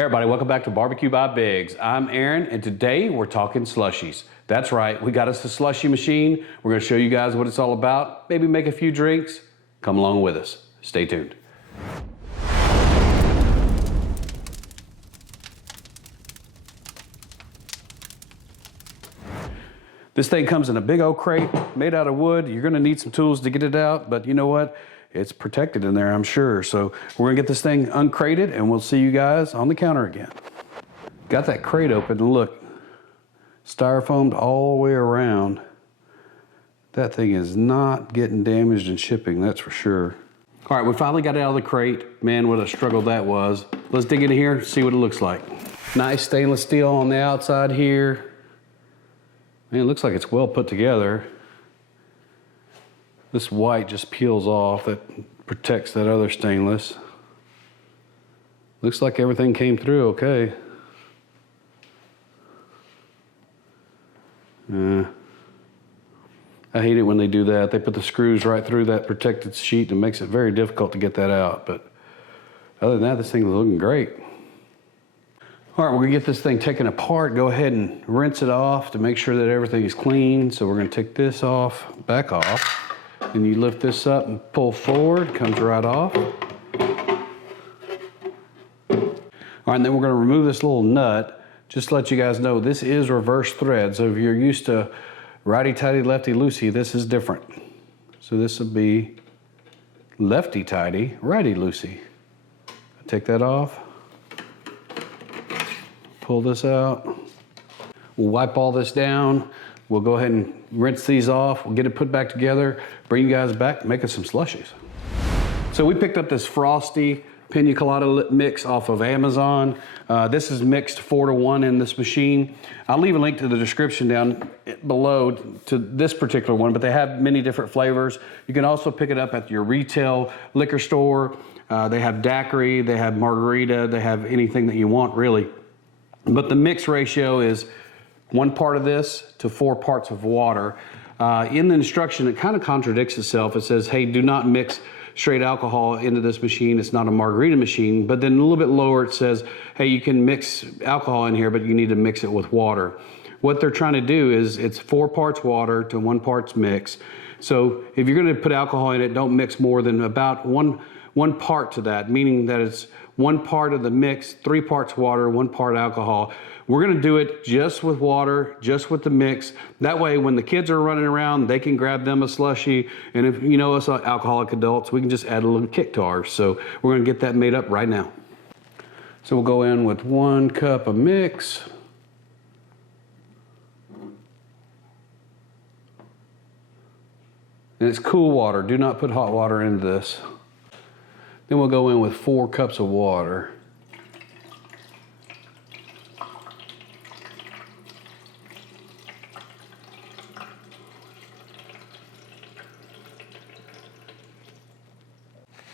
Hey everybody, welcome back to Barbecue by Biggs. I'm Aaron, and today we're talking slushies. That's right, we got us a slushie machine. We're gonna show you guys what it's all about, maybe make a few drinks. Come along with us. Stay tuned. This thing comes in a big old crate made out of wood. You're gonna need some tools to get it out, but you know what? It's protected in there, I'm sure. So we're gonna get this thing uncrated and we'll see you guys on the counter again. Got that crate open and look, styrofoamed all the way around. That thing is not getting damaged in shipping, that's for sure. All right, we finally got it out of the crate. Man, what a struggle that was. Let's dig in here, see what it looks like. Nice stainless steel on the outside here. Man, it looks like it's well put together. This white just peels off, that protects that other stainless. Looks like everything came through okay. I hate it when they do that. They put the screws right through that protected sheet and it makes it very difficult to get that out. But other than that, this thing is looking great. All right, we're gonna get this thing taken apart. Go ahead and rinse it off to make sure that everything is clean. So we're gonna take this off, back off. And you lift this up and pull forward, comes right off. All right, and then we're gonna remove this little nut. Just to let you guys know, this is reverse thread. So if you're used to righty-tighty, lefty-loosey, this is different. So this will be lefty-tighty, righty-loosey. Take that off. Pull this out. We'll wipe all this down. We'll go ahead and rinse these off. We'll get it put back together, bring you guys back, make us some slushies. So we picked up this Frosti Piña Colada mix off of Amazon. This is mixed 4-to-1 in this machine. I'll leave a link to the description down below to this particular one, but they have many different flavors. You can also pick it up at your retail liquor store. They have daiquiri, they have margarita, they have anything that you want really. But the mix ratio is 1 part of this to 4 parts of water. In the instruction, it kind of contradicts itself. It says, hey, do not mix straight alcohol into this machine. It's not a margarita machine. But then a little bit lower, it says, hey, you can mix alcohol in here, but you need to mix it with water. What they're trying to do is it's 4 parts water to 1 part mix. So if you're gonna put alcohol in it, don't mix more than about one part to that, meaning that it's 1 part of the mix, 3 parts water, 1 part alcohol. We're gonna do it just with water, just with the mix. That way, when the kids are running around, they can grab them a slushie. And if you know us alcoholic adults, we can just add a little kick to ours. So we're gonna get that made up right now. So we'll go in with 1 cup of mix. And it's cool water. Do not put hot water into this. Then we'll go in with 4 cups of water.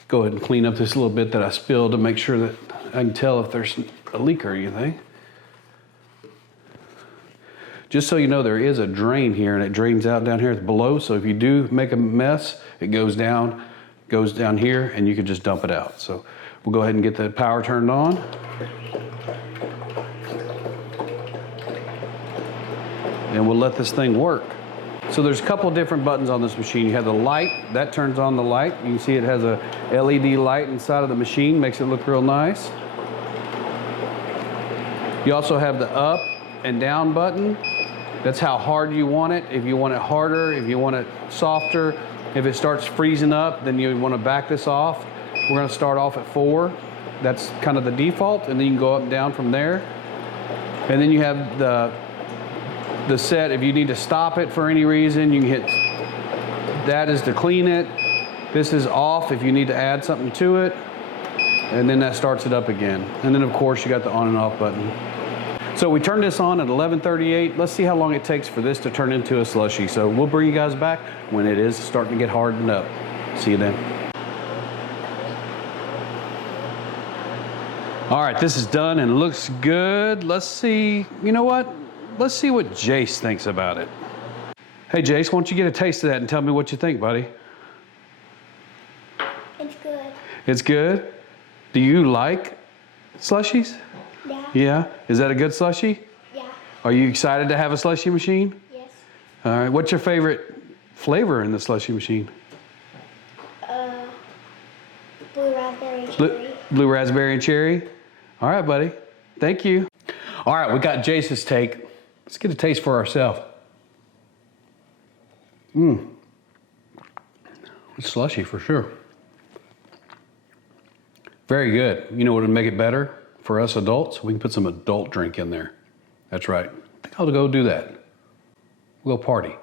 Go ahead and clean up this little bit that I spilled to make sure that I can tell if there's a leak or anything. Just so you know, there is a drain here and it drains out down here below. So if you do make a mess, it goes down here and you can just dump it out. So we'll go ahead and get the power turned on. And we'll let this thing work. So there's a couple of different buttons on this machine. You have the light, that turns on the light. You can see it has a LED light inside of the machine, makes it look real nice. You also have the up and down button. That's how hard you want it. If you want it harder, if you want it softer, if it starts freezing up, then you want to back this off. We're going to start off at 4. That's kind of the default, and then you can go up and down from there. And then you have the set, if you need to stop it for any reason, you can hit, that is to clean it. This is off if you need to add something to it. And then that starts it up again. And then of course you got the on and off button. So we turned this on at 11:38. Let's see how long it takes for this to turn into a slushie. So we'll bring you guys back when it is starting to get hardened up. See you then. All right, this is done and looks good. Let's see, you know what? Let's see what Jace thinks about it. Hey Jace, why don't you get a taste of that and tell me what you think, buddy? It's good. It's good? Do you like slushies? Yeah. Yeah? Is that a good slushie? Yeah. Are you excited to have a slushie machine? Yes. All right. What's your favorite flavor in the slushie machine? Blue raspberry and cherry. Blue raspberry and cherry? All right, buddy. Thank you. All right, we got Jace's take. Let's get a taste for ourselves. It's slushy for sure. Very good. You know what would make it better for us adults? We can put some adult drink in there. That's right. I think I'll go do that. We'll party.